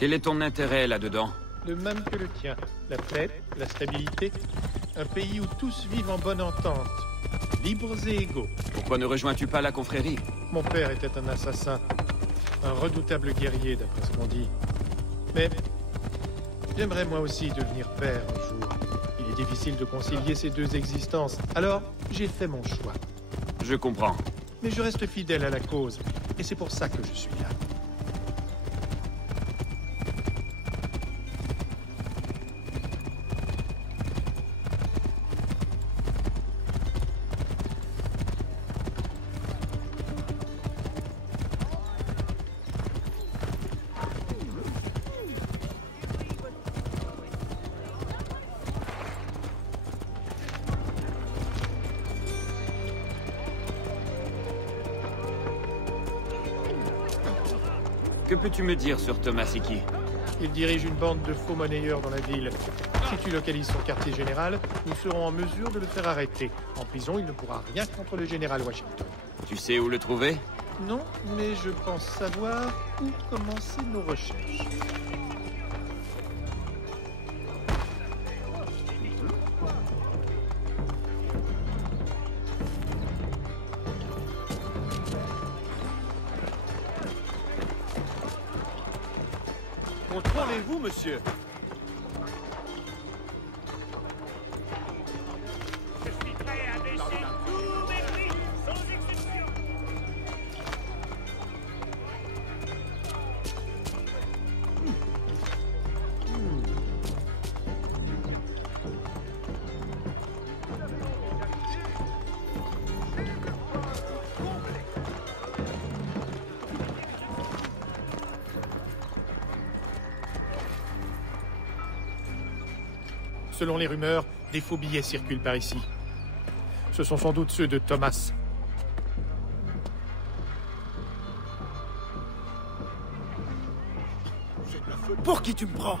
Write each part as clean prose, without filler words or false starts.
Quel est ton intérêt là-dedans? Le même que le tien. La paix, la stabilité. Un pays où tous vivent en bonne entente. Libres et égaux. Pourquoi ne rejoins-tu pas la confrérie? Mon père était un assassin. Un redoutable guerrier, d'après ce qu'on dit. Mais j'aimerais moi aussi devenir père un jour. Il est difficile de concilier ces deux existences. Alors, j'ai fait mon choix. Je comprends. Mais je reste fidèle à la cause. Et c'est pour ça que je suis là. Que peux-tu me dire sur Thomas Hickey? Il dirige une bande de faux monnayeurs dans la ville. Si tu localises son quartier général, nous serons en mesure de le faire arrêter. En prison, il ne pourra rien contre le général Washington. Tu sais où le trouver? Non, mais je pense savoir où commencer nos recherches. Contrôlez-vous, monsieur? Je suis prêt à baisser tous mes prix, sans exception. Selon les rumeurs, des faux billets circulent par ici. Ce sont sans doute ceux de Thomas. Pour qui tu me prends?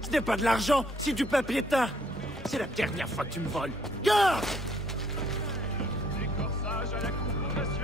Ce n'est pas de l'argent, c'est du papier teint. C'est la dernière fois que tu me voles. Garde! Les corsages à la coupe audacieuse.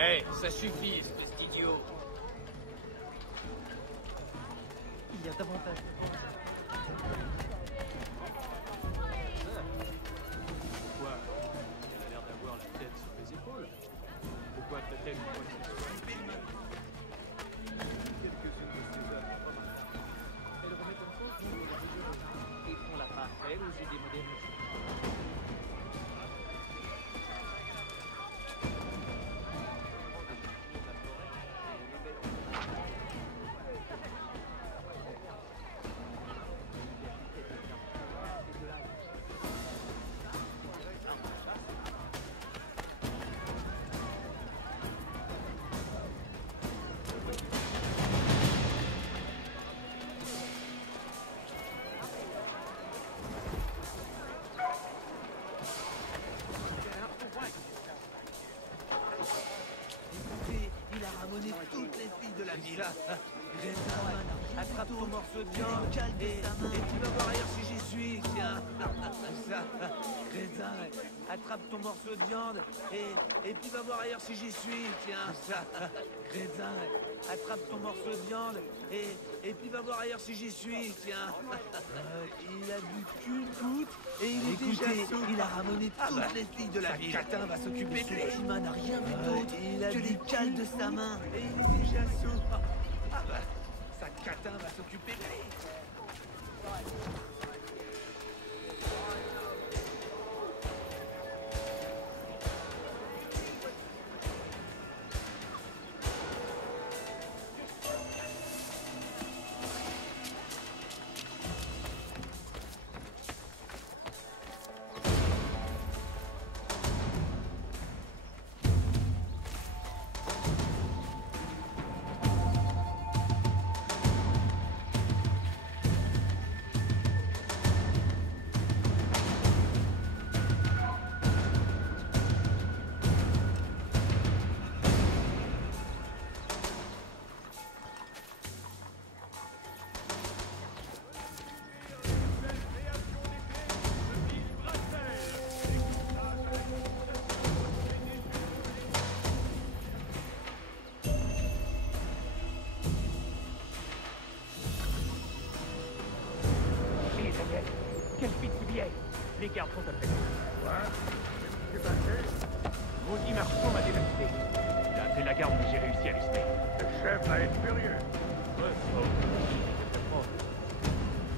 Hey, ça suffit, espèce d'idiot. Il y a davantage. Quoi? Elle a l'air d'avoir la tête sur les épaules. Pourquoi t'as-t-elle une quoi que ce soit? Quelques-unes de ces œuvres. Elles remettent en cause nombre de idéologies et font la part belle aux idées modernes. Il a ramené toutes les filles de la ville. Attrape ton morceau de viande et tu vas voir ailleurs si j'y suis, tiens. Ça, crétin, attrape ton morceau de viande et puis va voir ailleurs si j'y suis, tiens. Ça, crétin, attrape ton morceau de viande et puis va voir ailleurs si j'y suis, tiens. Il a bu qu'une goutte et il est déjà sous. Il a ramené toutes les filles de la ville. Catin va s'occuper de lui. Kima n'a rien vu d'autre que les cales de sa main. Et il est déjà sous. Sa catin va s'occuper de lui. gardes sont après nous. Quoi? Qu'est-ce qui s'est passé? Maudit marchand m'a dévasté. Il a appelé la garde, mais j'ai réussi à l'ester. Le chef va être furieux. Ouais, oh.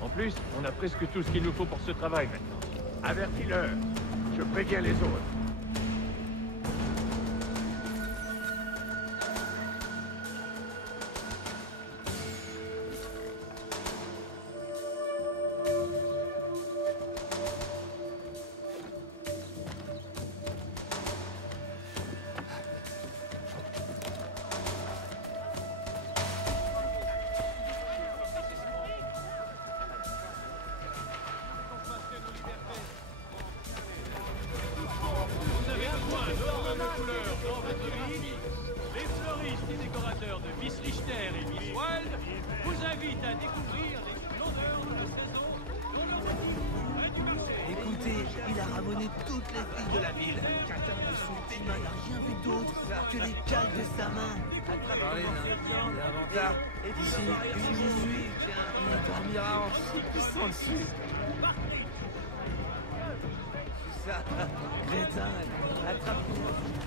En plus, on a presque tout ce qu'il nous faut pour ce travail maintenant. Avertis-le. Je préviens les autres. Les fleuristes et décorateurs de Miss Richter et Miss Wild vous invitent à découvrir les splendeurs de la saison dans leur près du marché. Écoutez, il a ramené toutes les filles de la ville. De son climat n'a rien vu d'autre que les cales de sa main. Attrape ton morceau de viande, et d'ici, puis j'y suis. Tiens, il dormira en chipissant dessus. C'est ça, crétin, attrape ton morceau.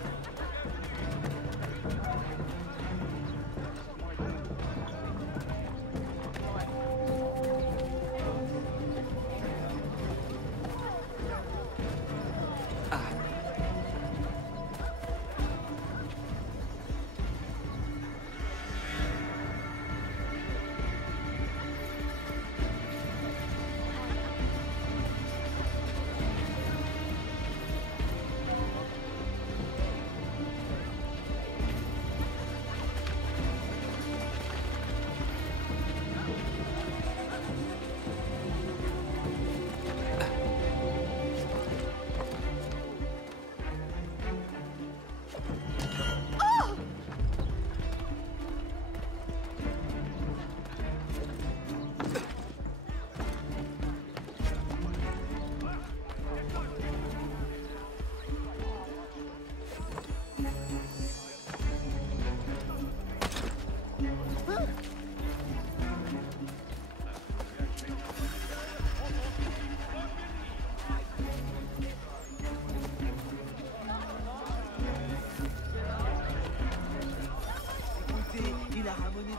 Il a ramené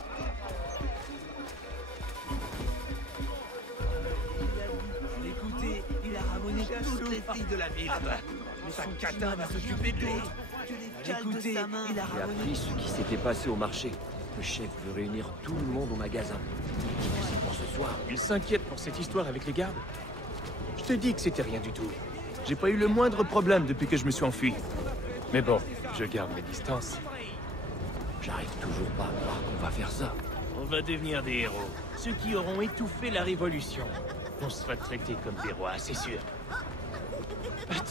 Écoutez, il a ramené toutes les filles de la ville. Mais son catin va s'occuper d'autres. Écoutez, il a J'ai ramené... appris ce qui s'était passé au marché. Le chef veut réunir tout le monde au magasin. Il dit que c'est pour ce soir. Il s'inquiète pour cette histoire avec les gardes. Je te dis que c'était rien du tout. J'ai pas eu le moindre problème depuis que je me suis enfui. Mais bon, je garde mes distances. J'arrive toujours pas à croire qu'on va faire ça. On va devenir des héros. Ceux qui auront étouffé la révolution. On sera traités comme des rois, c'est sûr.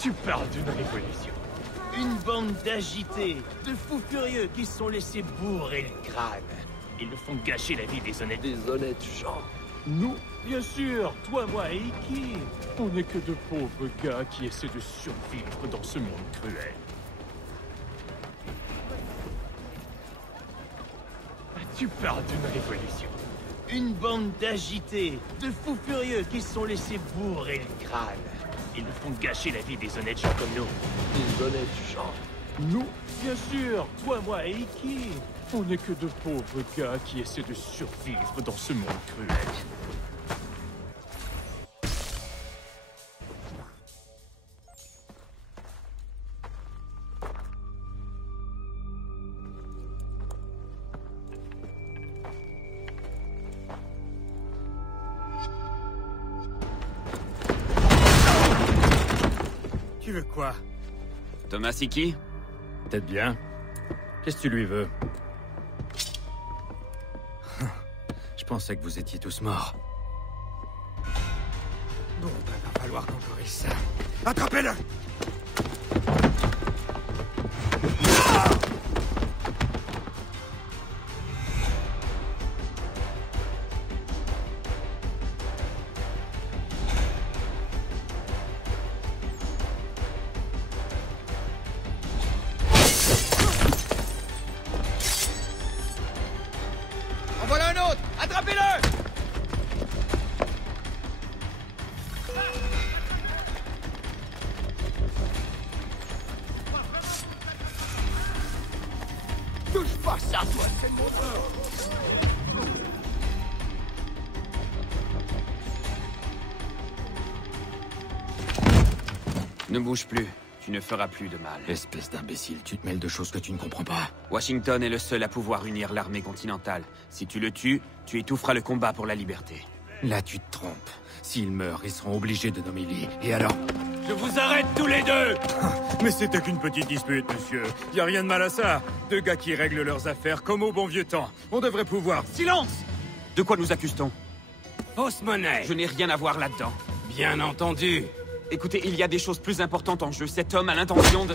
Tu parles d'une révolution. Une bande d'agités, de fous furieux qui se sont laissés bourrer le crâne. Ils nous font gâcher la vie des honnêtes. Des honnêtes gens. Nous, bien sûr, toi, moi et Iki. On n'est que de pauvres gars qui essaient de survivre dans ce monde cruel. Tu parles d'une révolution. Une bande d'agités, de fous furieux qui se sont laissés bourrer le crâne. Ils nous font gâcher la vie des honnêtes gens comme nous. Des honnêtes gens. Nous, bien sûr, toi, moi et Iki. On n'est que de pauvres gars qui essaient de survivre dans ce monde cruel. Tu veux quoi? Tomasiki? Peut-être bien. Qu'est-ce que tu lui veux? Je pensais que vous étiez tous morts. Bon, va falloir qu'on corrige ça. Attrapez-le! En voilà un autre! Attrapez-le! Ne bouge plus. Tu ne feras plus de mal. Espèce d'imbécile, tu te mêles de choses que tu ne comprends pas. Washington est le seul à pouvoir unir l'armée continentale. Si tu le tues, tu étoufferas le combat pour la liberté. Là, tu te trompes. S'il meurt, ils seront obligés de nommer Lee. Et alors? Je vous arrête tous les deux! Mais c'était qu'une petite dispute, monsieur. Y a rien de mal à ça. Deux gars qui règlent leurs affaires comme au bon vieux temps. On devrait pouvoir... Silence! De quoi nous accuse-t-on? Fausse monnaie! Je n'ai rien à voir là-dedans. Bien entendu. Écoutez, il y a des choses plus importantes en jeu. Cet homme a l'intention de...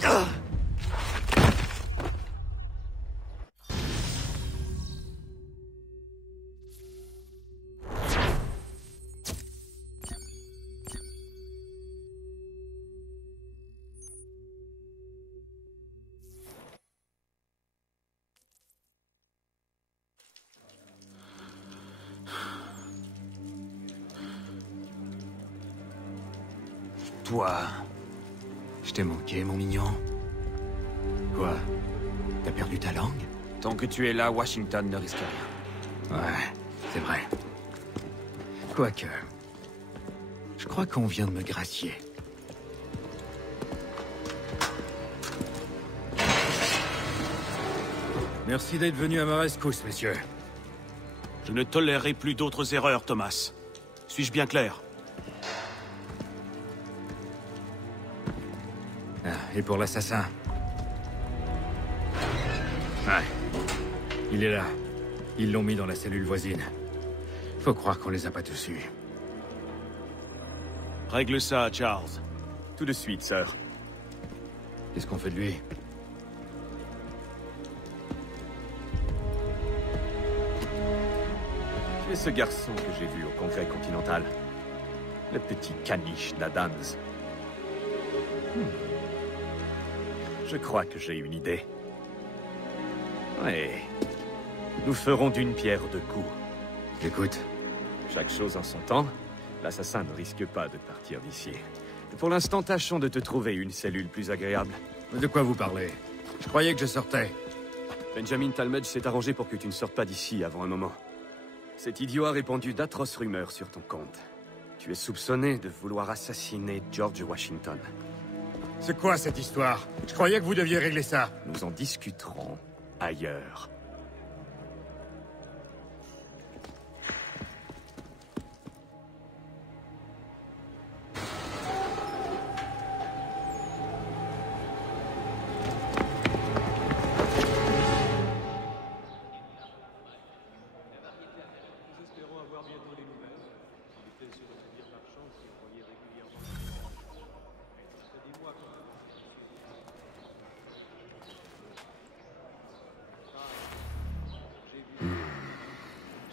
Toi... Je t'ai manqué, mon mignon. Quoi? T'as perdu ta langue? Tant que tu es là, Washington ne risque rien. Ouais, c'est vrai. Quoique... Je crois qu'on vient de me gracier. Merci d'être venu à ma rescousse, messieurs. Je ne tolérerai plus d'autres erreurs, Thomas. Suis-je bien clair? Et pour l'assassin? Ouais. Il est là. Ils l'ont mis dans la cellule voisine. Faut croire qu'on les a pas tous eus. Règle ça, Charles. Tout de suite, sir. Qu'est-ce qu'on fait de lui? C'est ce garçon que j'ai vu au Congrès continental. Le petit caniche d'Adams. Je crois que j'ai une idée. Ouais. Nous ferons d'une pierre deux coups. Écoute. Chaque chose en son temps. L'assassin ne risque pas de partir d'ici. Pour l'instant, tâchons de te trouver une cellule plus agréable. De quoi vous parlez? Je croyais que je sortais. Benjamin Talmadge s'est arrangé pour que tu ne sortes pas d'ici avant un moment. Cet idiot a répandu d'atroces rumeurs sur ton compte. Tu es soupçonné de vouloir assassiner George Washington. C'est quoi cette histoire? Je croyais que vous deviez régler ça. Nous en discuterons ailleurs.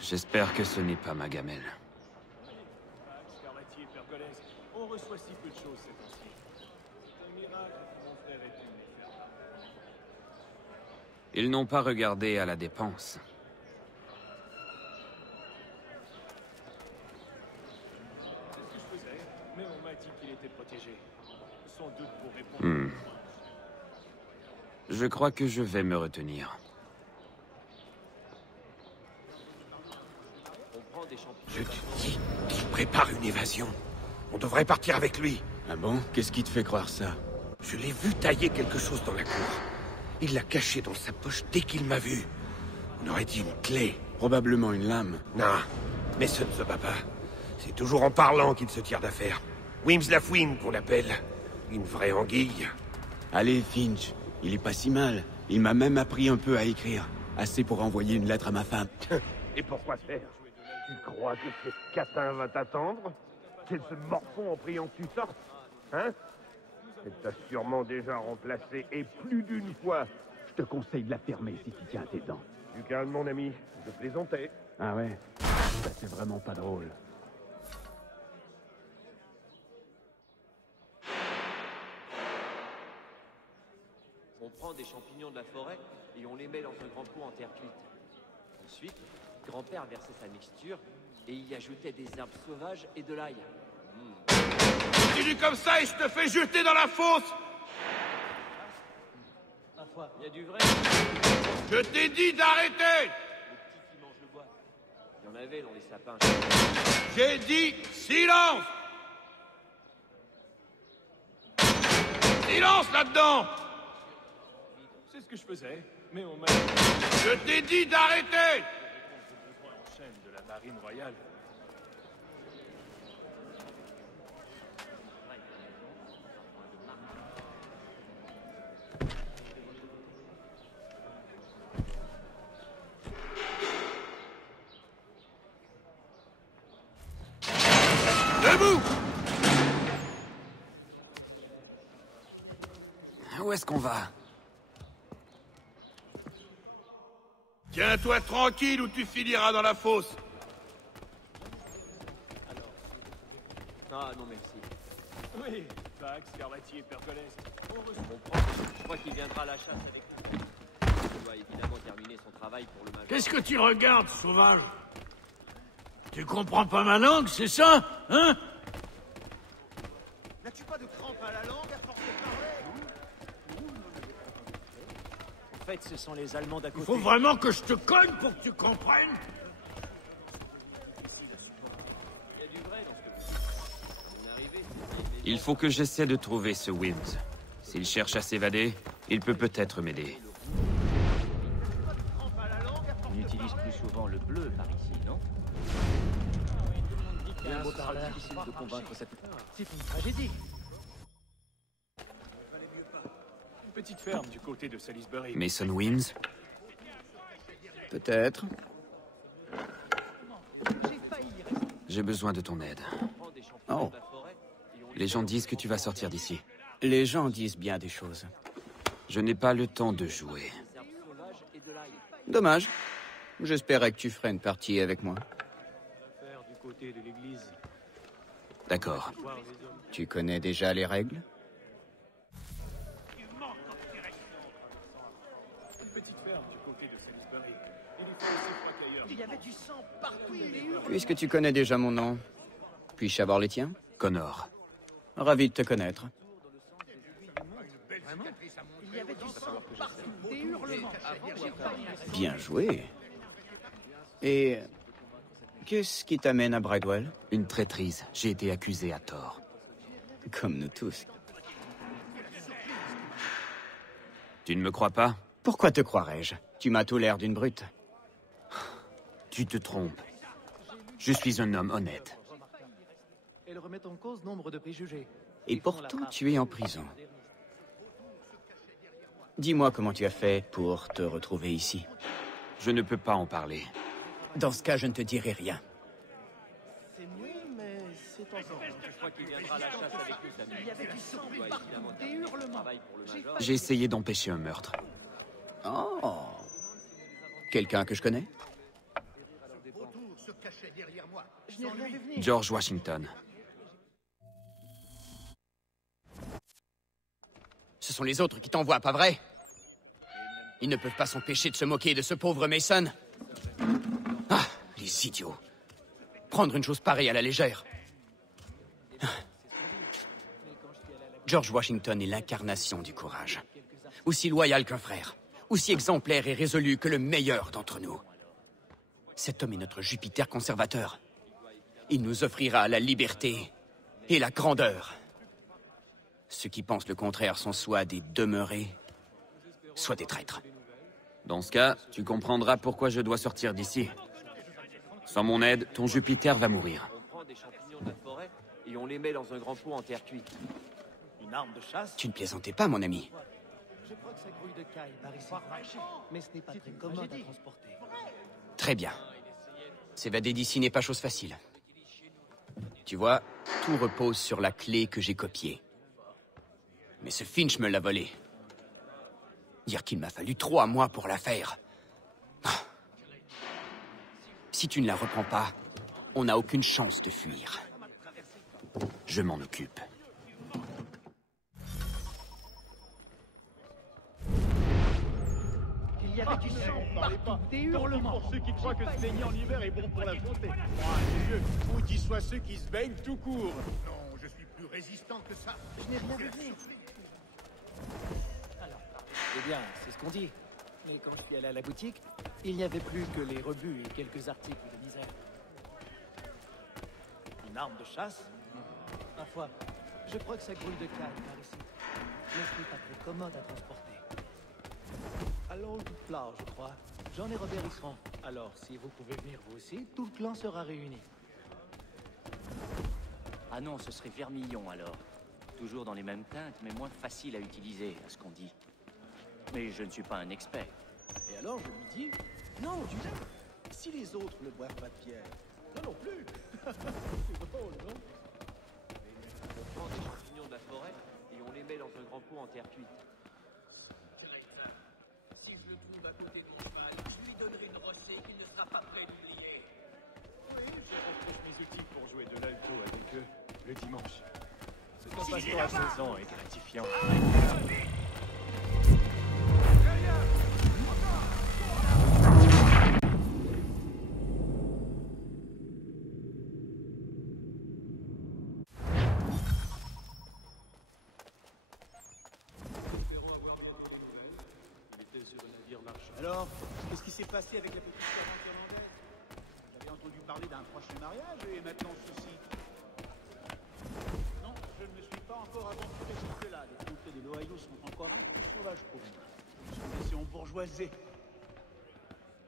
J'espère que ce n'est pas ma gamelle. On reçoit si peu de choses ces temps-ci. C'est un miracle, mon frère est une affaire. Ils n'ont pas regardé à la dépense. C'est ce que je faisais, mais on m'a dit qu'il était protégé. Sans doute pour répondre. Je crois que je vais me retenir. Je te dis qu'il prépare une évasion. On devrait partir avec lui. Ah bon? Qu'est-ce qui te fait croire ça? Je l'ai vu tailler quelque chose dans la cour. Il l'a caché dans sa poche dès qu'il m'a vu. On aurait dit une clé. Probablement une lame. Non, mais ce ne se bat pas. C'est toujours en parlant qu'il se tire d'affaire. Wims la fouine qu'on l'appelle. Une vraie anguille. Allez, Finch. Il est pas si mal. Il m'a même appris un peu à écrire. Assez pour envoyer une lettre à ma femme. Et pourquoi faire? Tu crois que ce catin va t'attendre? Qu'elle se morfond en priant que tu sortes? Hein? Elle t'a sûrement déjà remplacé, et plus d'une fois. Je te conseille de la fermer si tu tiens à tes dents. Du calme, mon ami. Je plaisantais. Ah ouais? Ça, c'est vraiment pas drôle. On prend des champignons de la forêt et on les met dans un grand pot en terre cuite. Ensuite, grand-père versait sa mixture et y ajoutait des herbes sauvages et de l'ail. Continue comme ça et je te fais jeter dans la fosse! Ma foi, il y a du vrai. Je t'ai dit d'arrêter! Les petits qui mangent le bois. Il y en avait dans les sapins. J'ai dit silence! silence là-dedans! C'est ce que je faisais, mais on m'a... Je t'ai dit d'arrêter! en chaîne de la marine royale. Debout! Où est-ce qu'on va? Tiens-toi tranquille ou tu finiras dans la fosse. Ah non merci. Oui, Pax, Scarlatti et Pergoleste. On comprend. Je crois qu'il viendra à la chasse avec nous. Il doit évidemment terminer son travail pour le major. Qu'est-ce que tu regardes, sauvage? Tu comprends pas ma langue, c'est ça? Hein? N'as-tu pas de crampe à la langue à force de parler? En fait, ce sont les Allemands d'à côté. Il faut vraiment que je te cogne pour que tu comprennes? Il y a du vrai dans ce que vous dites. On est arrivé. Il faut que j'essaie de trouver ce Wims. S'il cherche à s'évader, il peut peut-être m'aider. On utilise plus souvent le bleu par ici, non? Difficile de convaincre cette... C'est une tragédie. Une petite ferme du côté de Salisbury. Mason Wims? Peut-être. J'ai besoin de ton aide. Oh. Les gens disent que tu vas sortir d'ici. Les gens disent bien des choses. Je n'ai pas le temps de jouer. Dommage. J'espérais que tu ferais une partie avec moi. Du côté de l'église. D'accord. Tu connais déjà les règles? Une petite ferme du côté de Salisbury. Il est aussi froid qu'ailleurs. Il y avait du sang partout. Puisque tu connais déjà mon nom, puis-je savoir les tiens? Connor. Ravi de te connaître. Il y avait du sang partout. Des hurlements. J'ai failli. Bien joué. Et qu'est-ce qui t'amène à Bridewell? Une traîtrise. J'ai été accusé à tort. Comme nous tous. Tu ne me crois pas? Pourquoi te croirais-je? Tu m'as tout l'air d'une brute. Tu te trompes. Je suis un homme honnête. Elle remet en cause nombre de préjugés. Et pourtant, tu es en prison. Dis-moi comment tu as fait pour te retrouver ici. Je ne peux pas en parler. Dans ce cas, je ne te dirai rien. C'est mieux, mais c'est encore. Je crois qu'il viendra à la chasse avec nous samedi. Il y avait du sang partout. Des hurlements. J'ai essayé d'empêcher un meurtre. Oh. Quelqu'un que je connais? Je n'ai rien vu venir. George Washington. Ce sont les autres qui t'envoient, pas vrai? Ils ne peuvent pas s'empêcher de se moquer de ce pauvre Mason. Ah, les idiots. Prendre une chose pareille à la légère. George Washington est l'incarnation du courage. Aussi loyal qu'un frère. Aussi exemplaire et résolu que le meilleur d'entre nous. Cet homme est notre Jupiter conservateur. Il nous offrira la liberté et la grandeur. Ceux qui pensent le contraire sont soit des demeurés, soit des traîtres. Dans ce cas, tu comprendras pourquoi je dois sortir d'ici. Sans mon aide, ton Jupiter va mourir. On prend des champignons de la forêt et on les met dans un grand pot en terre cuite. Une arme de chasse? Tu ne plaisantais pas, mon ami. Je crois que ça grouille de caille par ici. Mais ce n'est pas très commode à transporter. Très bien. S'évader d'ici n'est pas chose facile. Tu vois, tout repose sur la clé que j'ai copiée. Mais ce Finch me l'a volée. Dire qu'il m'a fallu 3 mois pour la faire. Si tu ne la reprends pas, on n'a aucune chance de fuir. Je m'en occupe. Il y avait du sang partout. Des hurlements. Pour ceux qui croient que se baigner en hiver est bon pour la santé. Ou dis soit ceux qui se baignent tout court. Non, je suis plus résistant que ça. Je n'ai rien vu venir. Eh bien, c'est ce qu'on dit. Mais quand je suis allé à la boutique, il n'y avait plus que les rebuts et quelques articles de misère. Une arme de chasse? Ma foi, je crois que ça grouille de caille par ici. mais ce n'est pas très commode à transporter. Allons toute là, je crois. J'en ai Robert Isran. Alors, si vous pouvez venir vous aussi, tout le clan sera réuni. Ah non, ce serait Vermillon alors. Toujours dans les mêmes teintes, mais moins facile à utiliser, à ce qu'on dit. Mais je ne suis pas un expert. Et alors, je lui dis, non, du lait. Si les autres ne boivent pas de pierre, moi non plus. C'est drôle, non? On prend des champignons de la forêt et on les met dans un grand pot en terre cuite. Crétin. Si je le trouve à côté du cheval, je lui donnerai une rossée qu'il ne sera pas prêt d'oublier. Oui, je retrouve mes outils pour jouer de l'alto avec eux le dimanche. C'est un Si, passe-temps amusant et gratifiant. Alors, qu'est-ce qui s'est passé avec la petite servante irlandaise? J'avais entendu parler d'un prochain mariage et maintenant ceci. Non, je ne me suis pas encore aventuré jusque-là. Les contrées de l'Ohio sont encore un peu sauvages pour moi. Je me suis laissé embourgeoiser.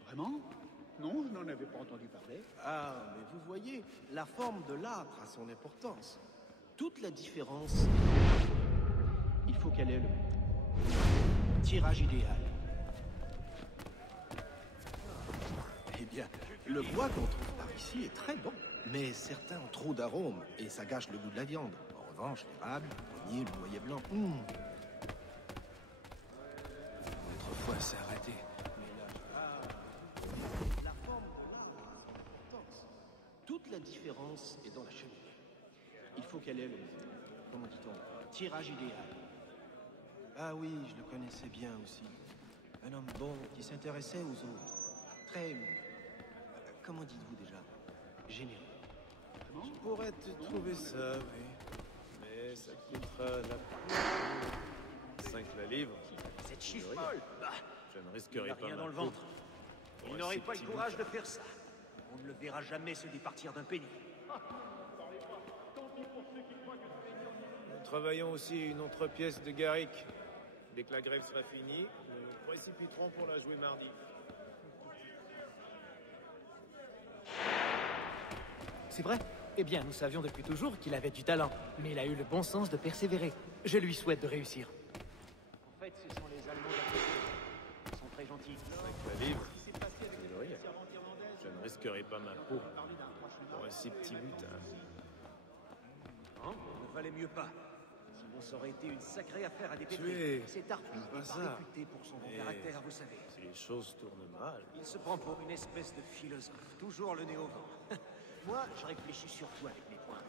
Vraiment? Non, je n'en avais pas entendu parler. Ah, mais vous voyez, la forme de l'âtre a son importance. Toute la différence, Il faut qu'elle ait le tirage idéal. eh bien, le bois qu'on trouve par ici est très bon. Mais certains ont trop d'arômes et ça gâche le goût de la viande. En revanche, l'érable, le pommier, le noyer blanc, Autrefois, c'est arrêté. La forme de l'âtre a son importance. Toute la différence est dans la cheminée. Il faut qu'elle ait le, comment dit-on, tirage idéal. Ah oui, je le connaissais bien aussi. Un homme bon qui s'intéressait aux autres. Très... comment dites-vous déjà? Généreux. Je pourrais te trouver ça, oui. Mais ça coûtera la 5 la livre. Cette chiffre molle, Je ne risquerai pas rien ma dans le peau. ventre. Pour Il un n'aurait si pas le petit courage bout. de faire ça. On ne le verra jamais se départir d'un penny. Nous travaillons aussi une autre pièce de Garrick. Dès que la grève sera finie, nous nous précipiterons pour la jouer mardi. C'est vrai? Eh bien, nous savions depuis toujours qu'il avait du talent, mais il a eu le bon sens de persévérer. Je lui souhaite de réussir. En fait, ce sont les Allemands d'à côté. Ils sont très gentils. 5 la livre. C'est rien. Je ne risquerai pas ma peau pour un si petit butin. Hein? Ne valait mieux pas. Sinon, ça aurait été une sacrée affaire à dépêtrer. Tuer. Cet artiste C'est pas n'est ça. pas réputé pour son bon Mais caractère, vous savez. Si les choses tournent mal. Il se prend pour une espèce de philosophe, toujours le nez au vent. Moi, je réfléchis surtout avec mes poings.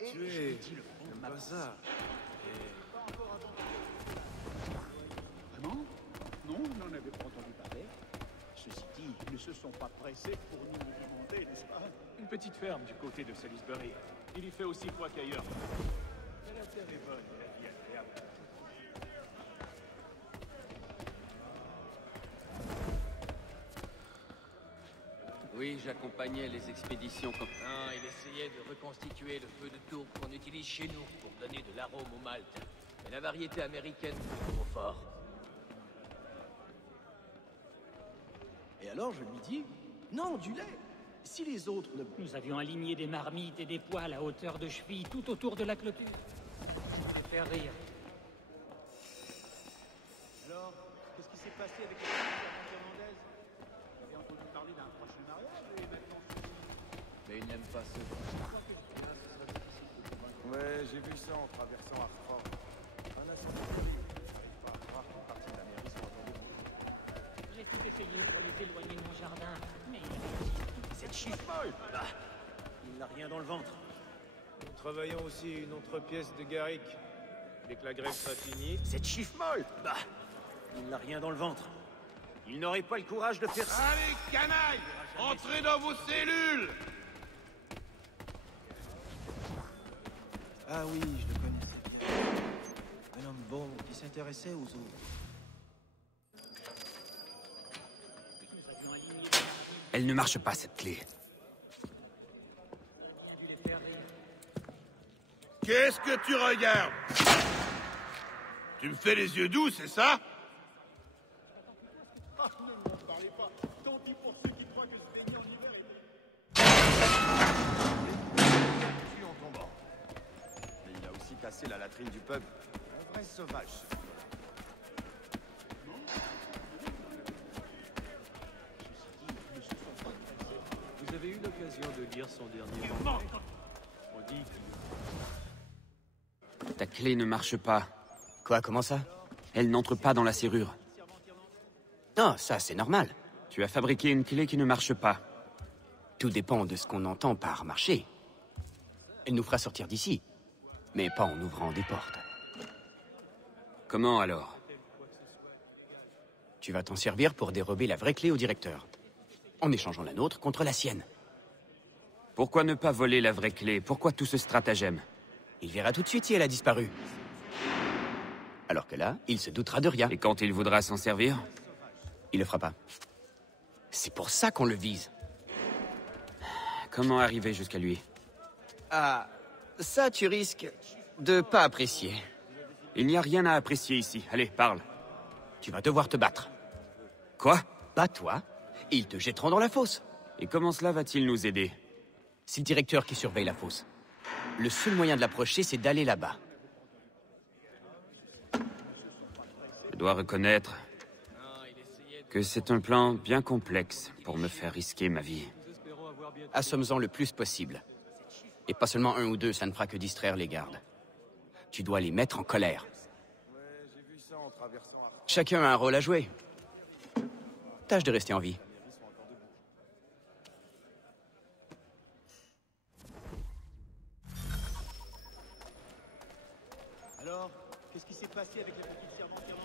Et je Tuer. lui dis le fond de J'aime ma pas pensée. ça. Vraiment? Non, je n'en avais pas entendu parler. Ceci dit, ils ne se sont pas pressés pour nous le demander, n'est-ce pas? Une petite ferme du côté de Salisbury. Il y fait aussi froid qu'ailleurs. Mais la terre est bonne et la vie agréable. Oui, j'accompagnais les expéditions comme... Il essayait de reconstituer le feu de tourbe qu'on utilise chez nous pour donner de l'arôme au malt. Mais la variété américaine est trop fort. Et alors, je lui dis, non, du lait. Si les autres ne... Nous avions aligné des marmites et des poêles à hauteur de cheville tout autour de la clôture. Je vais faire rire. Alors, qu'est-ce qui s'est passé avec la petite servante irlandaise? J'avais entendu parler d'un prochain mariage et maintenant ceci. Mais il n'aime pas ce... Ouais, j'ai vu ça en traversant Arford. Un incendie terrible. J'arrive pas à croire qu'une partie de la mairie soit entendue. J'ai tout essayé pour les éloigner de mon jardin, mais il a réussi. Cette chiffre molle, il n'a rien dans le ventre. Nous travaillons aussi une autre pièce de Garrick. Dès que la grève sera finie, Cette chiffre molle, il n'a rien dans le ventre. Il n'aurait pas le courage de faire ça. Allez, canaille! Entrez dans vos cellules! Ah oui, je le connaissais bien. Un homme bon qui s'intéressait aux autres. Nous avions aligné des marmites. Elle ne marche pas, cette clé. J'ai dû les faire rire. Qu'est-ce que tu regardes? Tu me fais les yeux doux, c'est ça? Ah, ne m'en parlez pas. Tant pis pour ceux qui croient que se baigner en hiver est... Tu en tombant. Mais il a aussi cassé la latrine du pub. Un vrai sauvage. Vous avez eu l'occasion de lire son dernier roman. On dit qu'il... Ta clé ne marche pas. Quoi, comment ça? Elle n'entre pas dans la serrure. Non, ça, c'est normal. Tu as fabriqué une clé qui ne marche pas. Tout dépend de ce qu'on entend par marcher. Elle nous fera sortir d'ici, mais pas en ouvrant des portes. Comment alors? Tu vas t'en servir pour dérober la vraie clé au directeur, en échangeant la nôtre contre la sienne. Pourquoi ne pas voler la vraie clé? Pourquoi tout ce stratagème? Il verra tout de suite si elle a disparu. Alors que là, il se doutera de rien. Et quand il voudra s'en servir? Il le fera pas. C'est pour ça qu'on le vise. Comment arriver jusqu'à lui? Ah, ça tu risques de pas apprécier. Il n'y a rien à apprécier ici. Allez, parle. Tu vas devoir te battre. Quoi? Bats-toi, et ils te jetteront dans la fosse. Et comment cela va-t-il nous aider? C'est le directeur qui surveille la fosse. Le seul moyen de l'approcher, c'est d'aller là-bas. Je dois reconnaître que c'est un plan bien complexe pour me faire risquer ma vie. Assomme-en le plus possible. Et pas seulement un ou deux, ça ne fera que distraire les gardes. Tu dois les mettre en colère. Chacun a un rôle à jouer. Tâche de rester en vie. Alors, qu'est-ce qui s'est passé avec la petite servante irlandaise?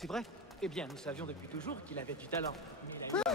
C'est vrai? Eh bien, nous savions depuis toujours qu'il avait du talent. Mais il a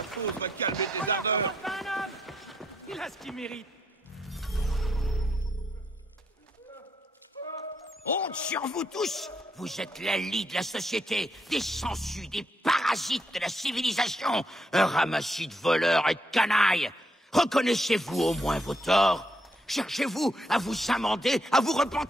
La sauce va calmer tes ardeurs. Il a ce qu'il mérite. Honte sur vous tous! Vous êtes la lie de la société, des sangsues, des parasites de la civilisation, un ramassis de voleurs et de canailles. Reconnaissez-vous au moins vos torts? Cherchez-vous à vous amender, à vous repentir?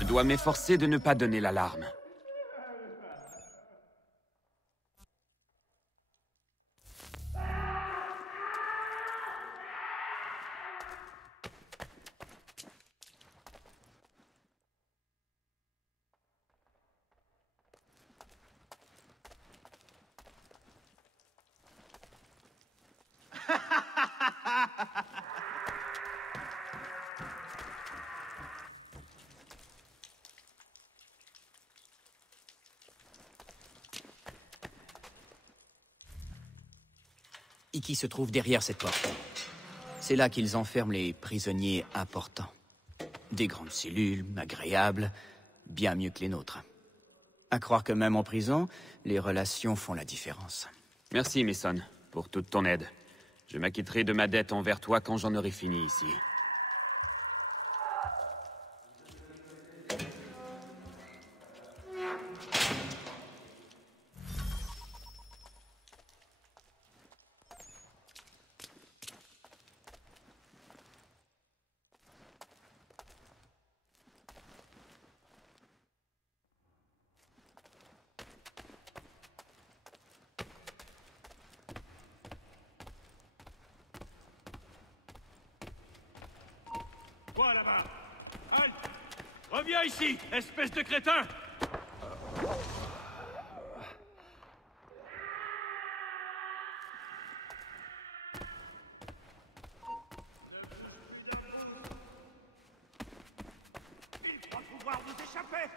Je dois m'efforcer de ne pas donner l'alarme. Iki se trouve derrière cette porte. C'est là qu'ils enferment les prisonniers importants. Des grandes cellules, agréables, bien mieux que les nôtres. À croire que même en prison, les relations font la différence. Merci, Mason, pour toute ton aide. Je m'acquitterai de ma dette envers toi quand j'en aurai fini ici. Toi là-bas! Halte! Reviens ici, espèce de crétin! Il croit pouvoir nous échapper!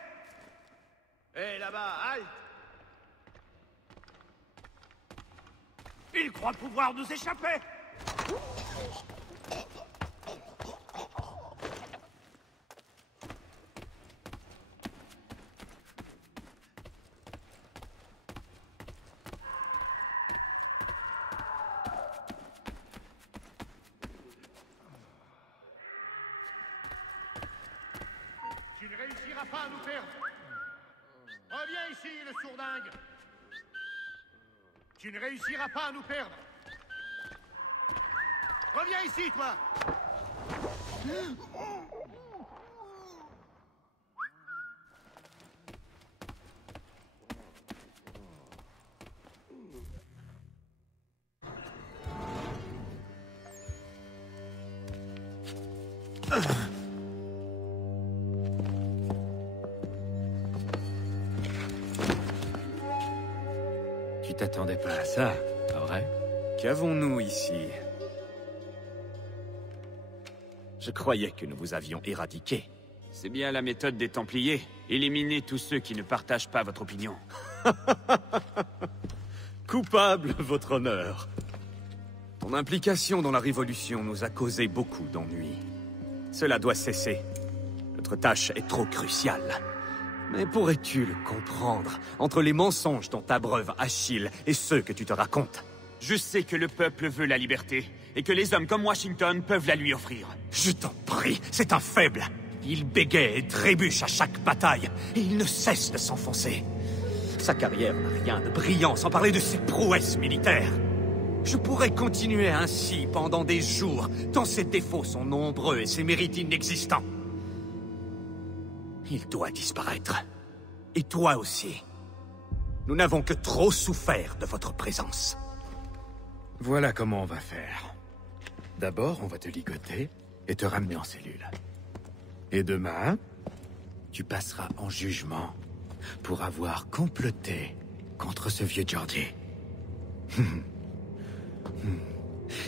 Hé, là-bas, halte! Il croit pouvoir nous échapper! Tu ne réussiras pas à nous perdre. Reviens ici, le sourdingue. Tu ne réussiras pas à nous perdre. Reviens ici, toi. Tu t'attendais pas à ça, pas vrai? Qu'avons-nous ici? Je croyais que nous vous avions éradiqué. C'est bien la méthode des Templiers. Éliminez tous ceux qui ne partagent pas votre opinion. Coupable, votre honneur. Ton implication dans la Révolution nous a causé beaucoup d'ennuis. Cela doit cesser. Notre tâche est trop cruciale. Mais pourrais-tu le comprendre, entre les mensonges dont t'abreuve Achille et ceux que tu te racontes? Je sais que le peuple veut la liberté, et que les hommes comme Washington peuvent la lui offrir. Je t'en prie, c'est un faible. Il bégaye et trébuche à chaque bataille, et il ne cesse de s'enfoncer. Sa carrière n'a rien de brillant, sans parler de ses prouesses militaires. Je pourrais continuer ainsi pendant des jours, tant ses défauts sont nombreux et ses mérites inexistants. Il doit disparaître. Et toi aussi. Nous n'avons que trop souffert de votre présence. Voilà comment on va faire. D'abord, on va te ligoter et te ramener en cellule. Et demain, tu passeras en jugement pour avoir comploté contre ce vieux Georgie.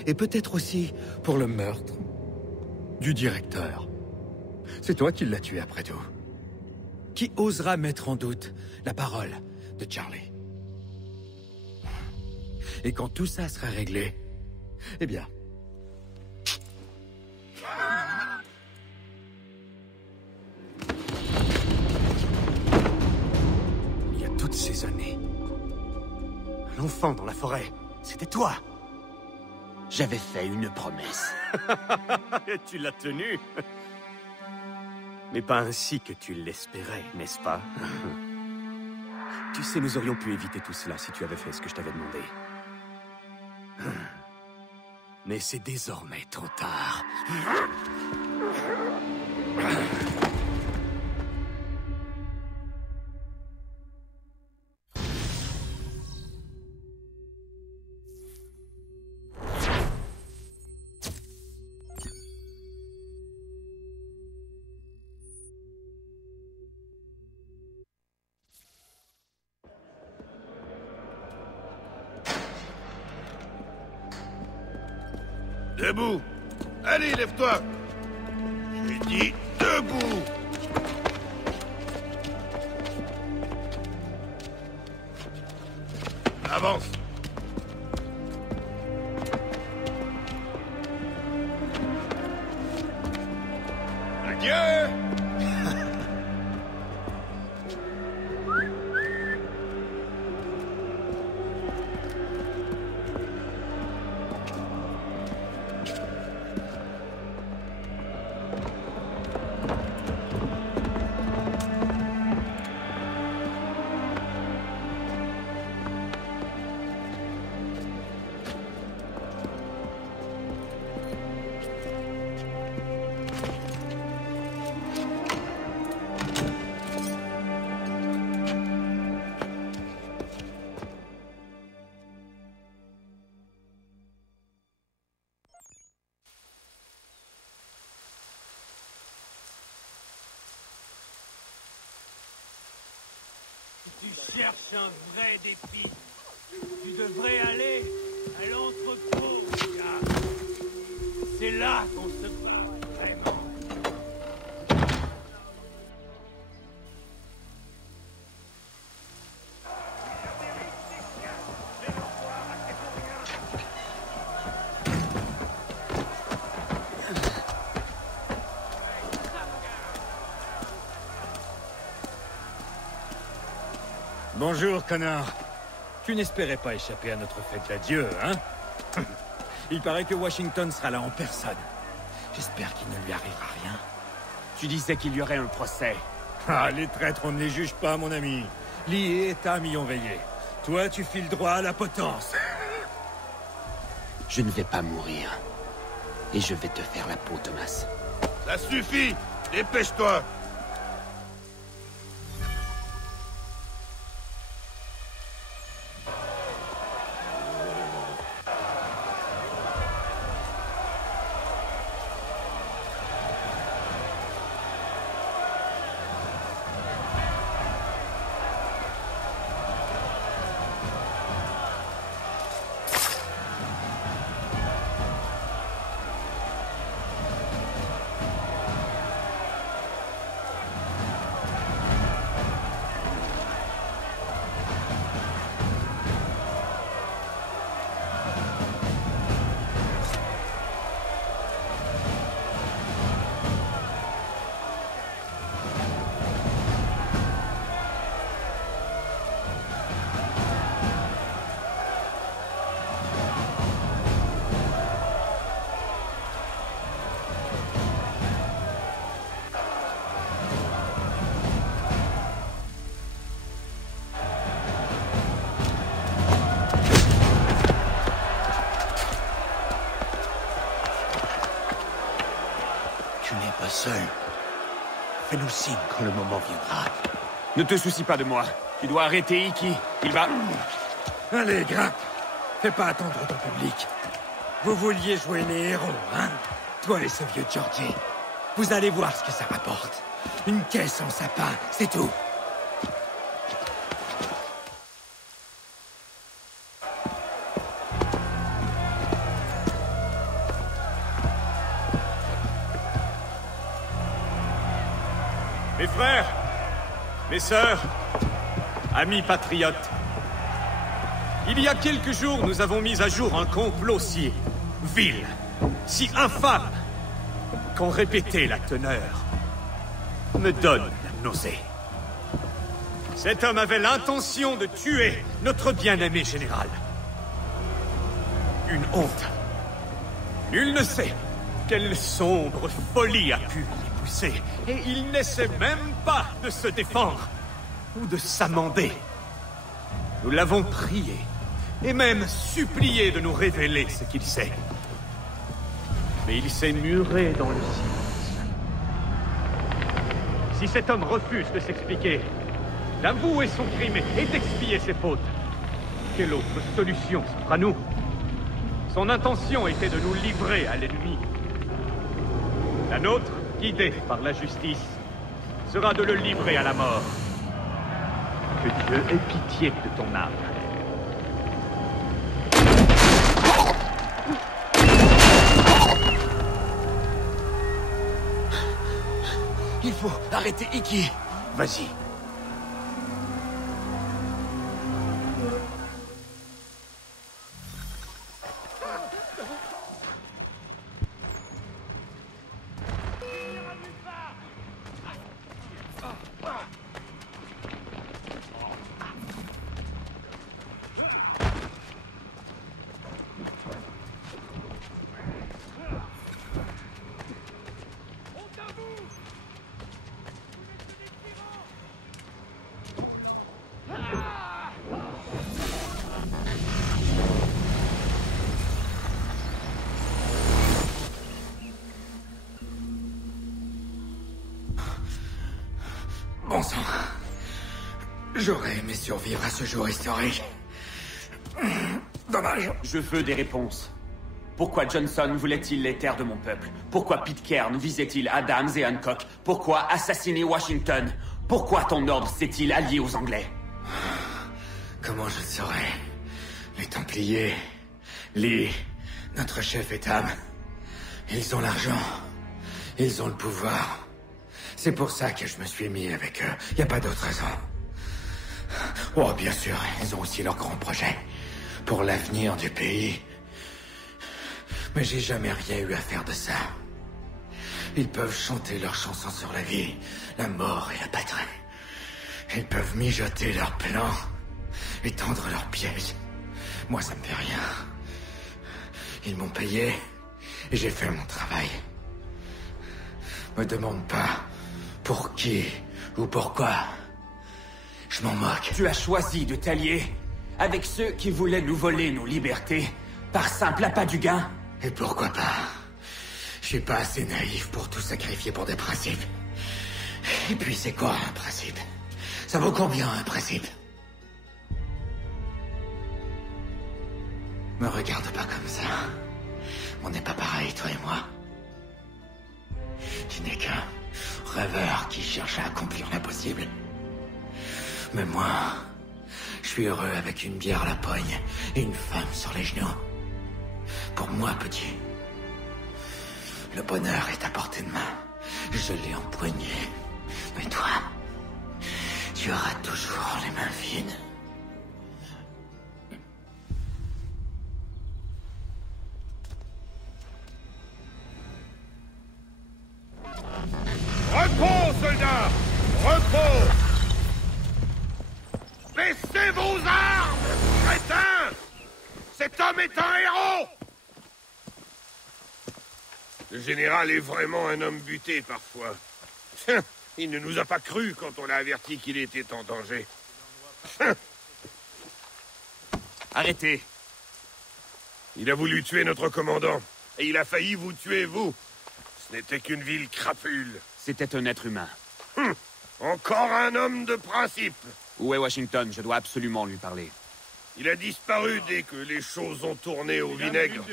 Et peut-être aussi pour le meurtre du directeur. C'est toi qui l'as tué après tout. Qui osera mettre en doute la parole de Charlie? Et quand tout ça sera réglé, eh bien... il y a toutes ces années, l'enfant dans la forêt, c'était toi. J'avais fait une promesse. Et tu l'as tenue. Mais pas ainsi que tu l'espérais, n'est-ce pas? Tu sais, nous aurions pu éviter tout cela si tu avais fait ce que je t'avais demandé. Mais c'est désormais trop tard. Debout! Allez, lève-toi! J'ai dit debout! Avance! Adieu! Tu cherches un vrai défi. Tu devrais aller à l'entrepôt. C'est là qu'on se bat, vraiment. Bonjour, connard. Tu n'espérais pas échapper à notre fête d'adieu, hein? Il paraît que Washington sera là en personne. J'espère qu'il ne lui arrivera rien. Tu disais qu'il y aurait un procès. Ah, les traîtres, on ne les juge pas, mon ami. Lee et Tam y ont veillé. Toi, tu files droit à la potence. Je ne vais pas mourir. Et je vais te faire la peau, Thomas. Ça suffit! Dépêche-toi! Seul. Fais-nous signe quand le moment viendra. Ne te soucie pas de moi. Tu dois arrêter Iki. Il va... Allez, grimpe. Fais pas attendre ton public. Vous vouliez jouer les héros, hein? Toi et ce vieux Georgie. Vous allez voir ce que ça rapporte. Une caisse en sapin, c'est tout. frères, mes sœurs, amis patriotes, il y a quelques jours, nous avons mis à jour un complot si vil, si infâme, qu'en répéter la teneur me donne la nausée. Cet homme avait l'intention de tuer notre bien-aimé général. Une honte. Nul ne sait quelle sombre folie a pu l'y pousser, et il n'essaie même pas de se défendre ou de s'amender. Nous l'avons prié, et même supplié de nous révéler ce qu'il sait. Mais il s'est muré dans le silence. Si cet homme refuse de s'expliquer, d'avouer son crime et d'expier ses fautes, quelle autre solution s'offre à nous? Son intention était de nous livrer à l'ennemi. La nôtre, guidée par la justice, sera de le livrer à la mort. Que Dieu ait pitié de ton âme. Il faut arrêter Ikki. Vas-y. Bon sang. J'aurais aimé survivre à ce jour historique. Dommage. Je veux des réponses. Pourquoi Johnson voulait-il les terres de mon peuple? Pourquoi Pitcairn visait-il Adams et Hancock? Pourquoi assassiner Washington? Pourquoi ton ordre s'est-il allié aux Anglais? Comment je le saurais? Les Templiers, Lee, notre chef et Tam, ils ont l'argent, ils ont le pouvoir. C'est pour ça que je me suis mis avec eux. Y a pas d'autre raison. Oh, bien sûr, ils ont aussi leurs grands projets pour l'avenir du pays. Mais j'ai jamais rien eu à faire de ça. Ils peuvent chanter leurs chansons sur la vie, la mort et la patrie. Ils peuvent mijoter leurs plans et tendre leurs pièges. Moi, ça me fait rien. Ils m'ont payé et j'ai fait mon travail. Me demande pas pour qui ou pourquoi. Je m'en moque. Tu as choisi de t'allier avec ceux qui voulaient nous voler nos libertés par simple appât du gain? Et pourquoi pas? Je suis pas assez naïf pour tout sacrifier pour des principes. Et puis c'est quoi un principe? Ça vaut combien un principe? Me regarde pas comme ça. On n'est pas pareil, toi et moi. Tu n'es qu'un rêveur qui cherche à accomplir l'impossible. Mais moi, je suis heureux avec une bière à la poigne et une femme sur les genoux. Pour moi, petit, le bonheur est à portée de main. Je l'ai empoigné. Mais toi, tu auras toujours les mains vides. Repos, soldats! Repos! Baissez vos armes, crétins! Cet homme est un héros! Le général est vraiment un homme buté, parfois. Il ne nous a pas cru quand on l'a averti qu'il était en danger. Arrêtez! Il a voulu tuer notre commandant, et il a failli vous tuer, vous. Ce n'était qu'une ville crapule. C'était un être humain. Encore un homme de principe. Où est Washington? Je dois absolument lui parler. Il a disparu dès que les choses ont tourné au vinaigre.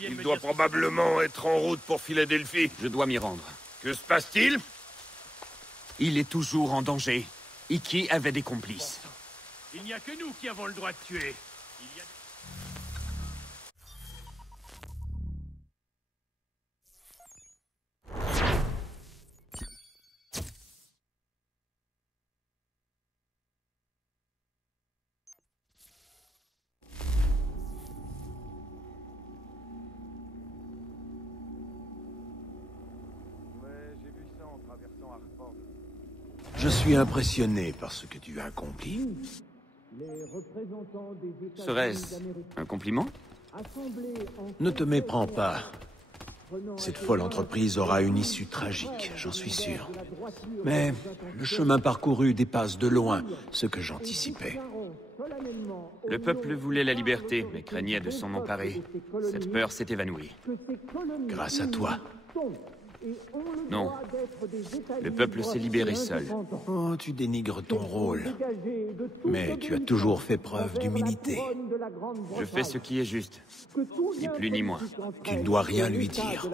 Il doit probablement être en route pour Philadelphie. Je dois m'y rendre. Que se passe-t-il? Il est toujours en danger. Ikki avait des complices. Il n'y a que nous qui avons le droit de tuer. Je suis impressionné par ce que tu as accompli. Serait-ce un compliment? Ne te méprends pas. Cette folle entreprise aura une issue tragique, j'en suis sûr. Mais le chemin parcouru dépasse de loin ce que j'anticipais. Le peuple voulait la liberté, mais craignait de s'en emparer. Cette peur s'est évanouie. Grâce à toi. Non. Le peuple s'est libéré seul. Oh, tu dénigres ton rôle. Mais tu as toujours fait preuve d'humilité. Je fais ce qui est juste. Ni plus ni moins. Tu ne dois rien lui dire.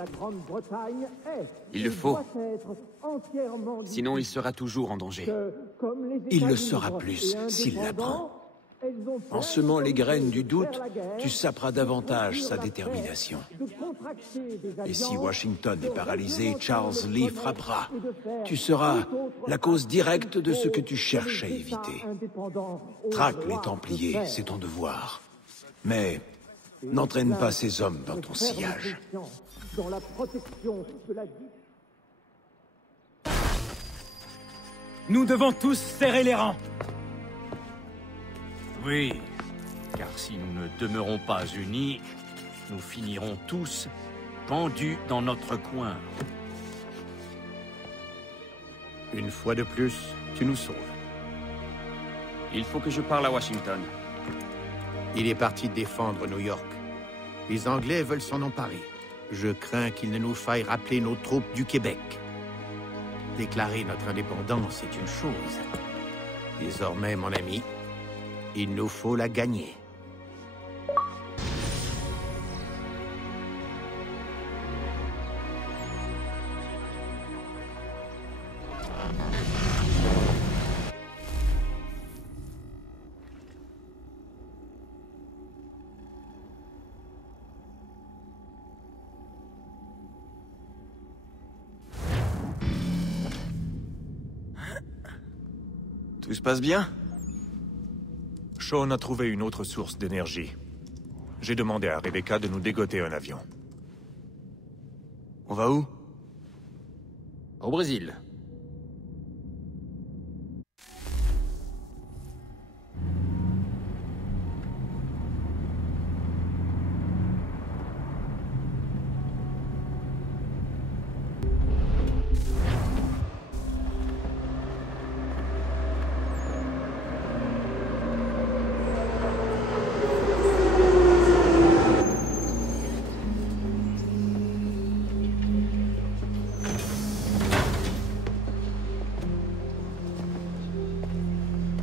Il le faut. Sinon, il sera toujours en danger. Il le sera plus s'il l'apprend. En semant les graines du doute, tu saperas davantage sa détermination. Et si Washington est paralysé, Charles Lee frappera. Tu seras la cause directe de ce que tu cherches à éviter. Traque les Templiers, c'est ton devoir. Mais n'entraîne pas ces hommes dans ton sillage. Nous devons tous serrer les rangs. Oui, car si nous ne demeurons pas unis, nous finirons tous pendus dans notre coin. Une fois de plus, tu nous sauves. Il faut que je parle à Washington. Il est parti défendre New York. Les Anglais veulent s'en emparer. Je crains qu'il ne nous faille rappeler nos troupes du Québec. Déclarer notre indépendance est une chose. Désormais, mon ami, il nous faut la gagner. Tout se passe bien? Sean a trouvé une autre source d'énergie. J'ai demandé à Rebecca de nous dégoter un avion. On va où? Au Brésil.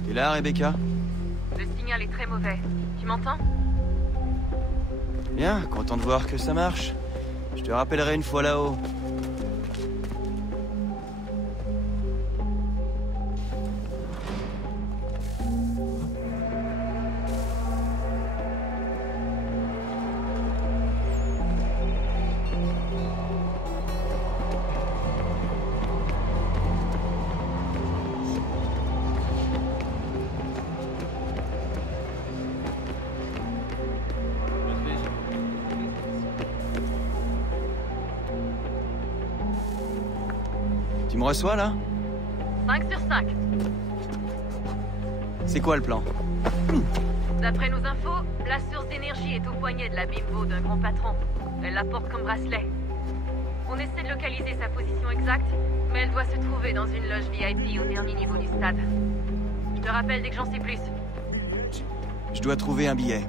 T'es là, Rebecca? Le signal est très mauvais. Tu m'entends? Bien, content de voir que ça marche. Je te rappellerai une fois là-haut. Tu me reçois, là? 5 sur 5. C'est quoi le plan? D'après nos infos, la source d'énergie est au poignet de la bimbo d'un grand patron. Elle la porte comme bracelet. On essaie de localiser sa position exacte, mais elle doit se trouver dans une loge VIP au dernier niveau du stade. Je te rappelle dès que j'en sais plus. Je dois trouver un billet.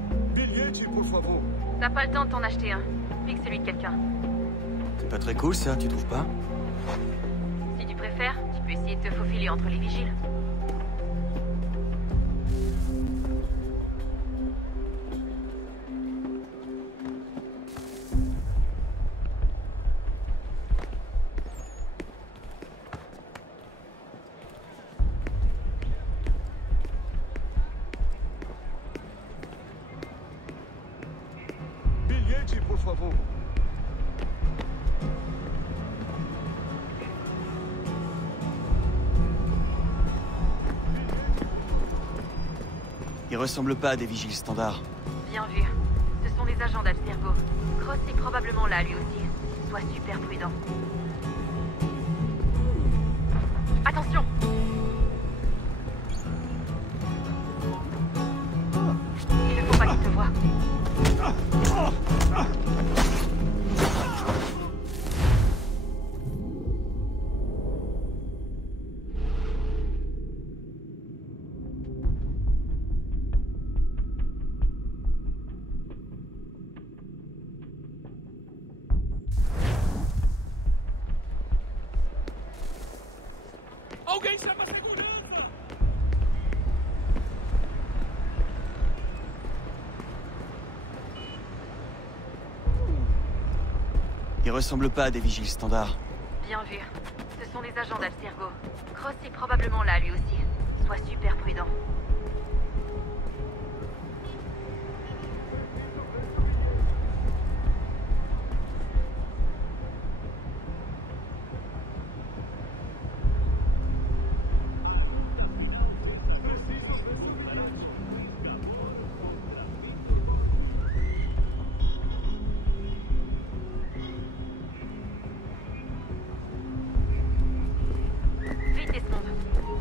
T'as pas le temps de t'en acheter un. Pique celui de quelqu'un. C'est pas très cool, ça, tu trouves pas? Si tu préfères, tu peux essayer de te faufiler entre les vigiles. Ils ressemblent pas à des vigiles standards. Bien vu. Ce sont des agents d'Abstergo. Cross est probablement là, lui aussi. Sois super prudent. Alguém chama a segurança! Ils ressemblent pas à des vigiles standards. Bien vu. Ce sont des agents d'Abstergo. Cross est probablement là, lui aussi. Sois super prudent.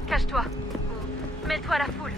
Cache-toi. Mets-toi à la foule.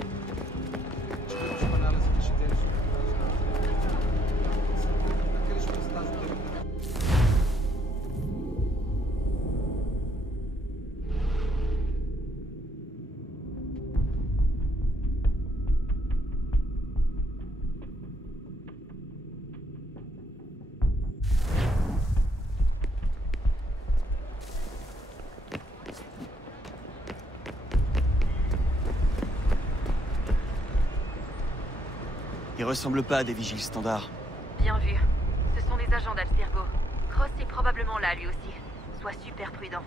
Ils ressemblent pas à des vigiles standards. Bien vu. Ce sont des agents d'Abstergo. Cross est probablement là, lui aussi. Sois super prudent.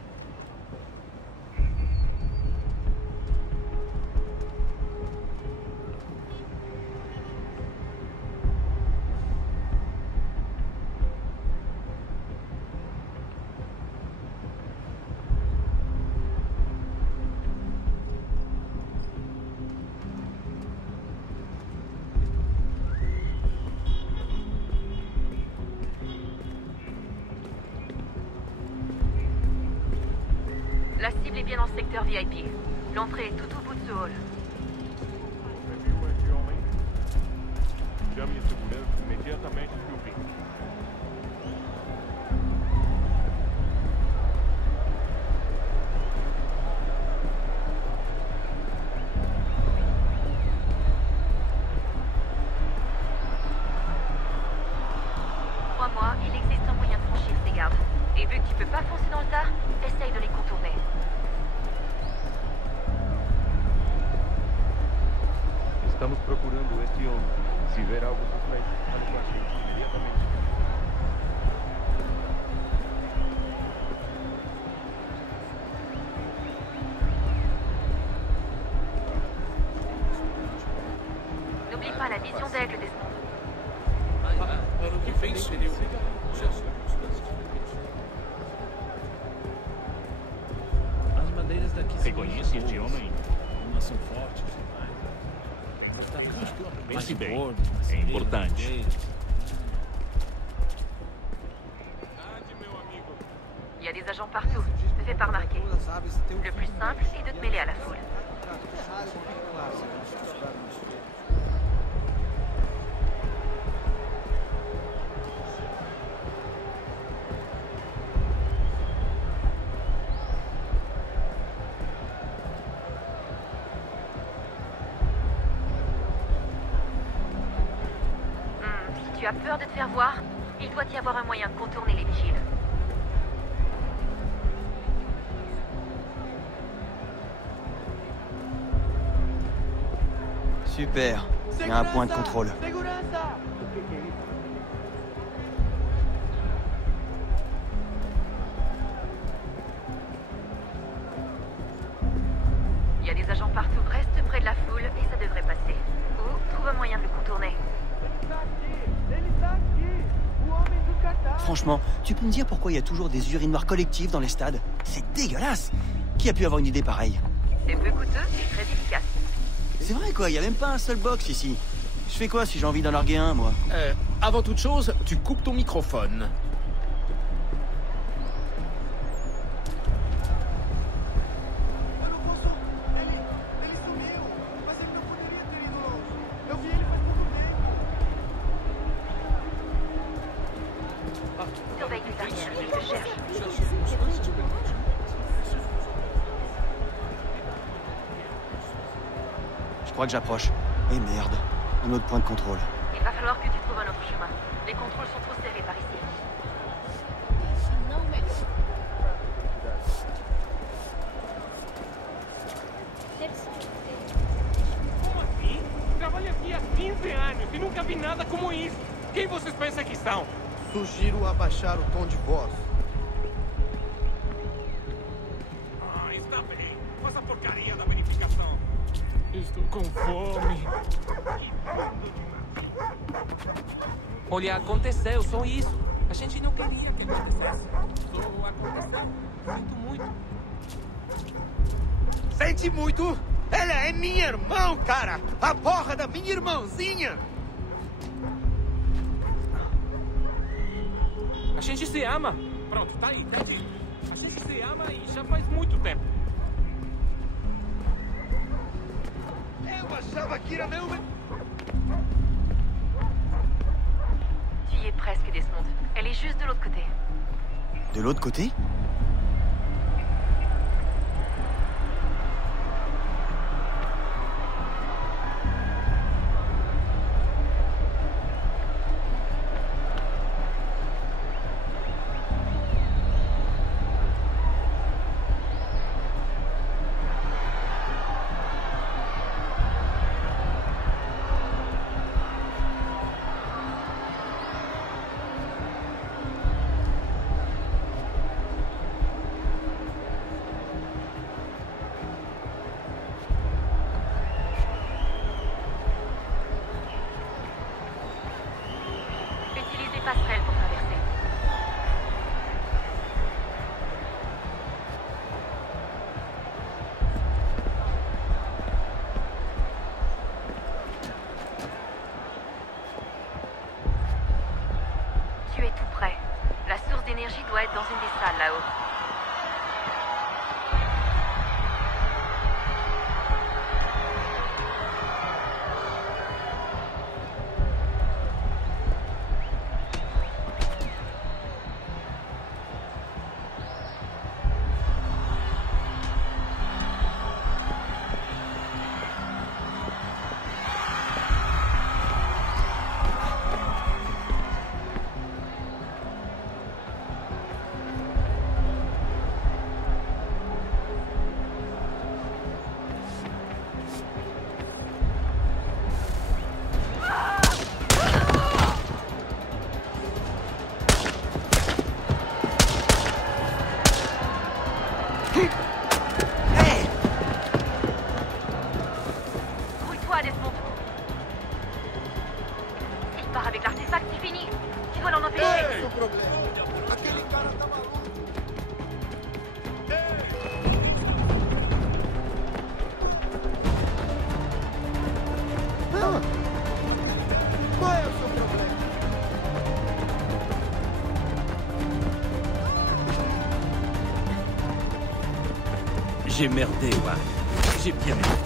La cible est bien dans le secteur VIP. L'entrée est tout au bout de ce hall. Chame a segurança imediatamente que o vi. Crois-moi, il existe un moyen de franchir ces gardes. Et vu que tu peux pas foncer dans le tas, essaye de les contourner. Estamos procurando este homem. Se ver algo suspeito, fale com a gente imediatamente. N'oublie pas la vision d'aigle, Desmond. Era o que fez, seria As madeiras daqui Reconhece este homem? Umas são fortes. Pense bem. É importante. Il y a des agents partout. Ne fais pas remarquer. Le plus simple est de te mêler à la foule. Si tu as peur de te faire voir, il doit y avoir un moyen de contourner les vigiles. Super. Il y a un point de contrôle. Il y a des agents partout. Reste près de la foule et ça devrait passer. Ou trouve un moyen de le contourner. Franchement, tu peux me dire pourquoi il y a toujours des urinoirs collectifs dans les stades? C'est dégueulasse. Qui a pu avoir une idée pareille? C'est peu coûteux et très efficace. C'est vrai quoi, il y a même pas un seul box ici. Je fais quoi si j'ai envie d'en larguer un, moi? Avant toute chose, tu coupes ton microphone. crois que j'approche. Et merde, un autre point de contrôle. Il va falloir que tu trouves un autre chemin. Les contrôles sont trop serrés par ici. Como assim? Trabalho aqui há 15 anos e nunca vi nada como isso. Quem vocês pensam que são? Sugiro abaixar o tom de voz. Ah, está bem. Essa porcaria da verificação. Estou com fome. Olha, aconteceu, só isso. A gente não queria que acontecesse. Só aconteceu. Sinto muito. Sente muito? Ela é minha irmã, cara! A porra da minha irmãzinha! A gente se ama. Pronto, tá aí, tá dito. A gente se ama e já faz muito tempo. Eu achava que era meu... Tu y es presque, Desmond. Elle est juste de l'autre côté. De l'autre côté? Utilisez passerelle pour traverser. Tu es tout près. La source d'énergie doit être dans une des salles là-haut. Grouille-toi, Desmond. Il part avec l'artefact, c'est fini. Tu dois l'en empêcher. Sem problema. Aquele cara tá maluco. Ah! Qual é o seu problema? J'ai merdé, ouais. J'ai bien merdé.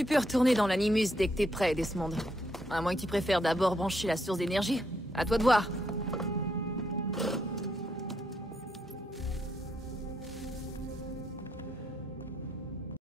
Tu peux retourner dans l'Animus dès que t'es prêt, Desmond. À moins que tu préfères d'abord brancher la source d'énergie. À toi de voir.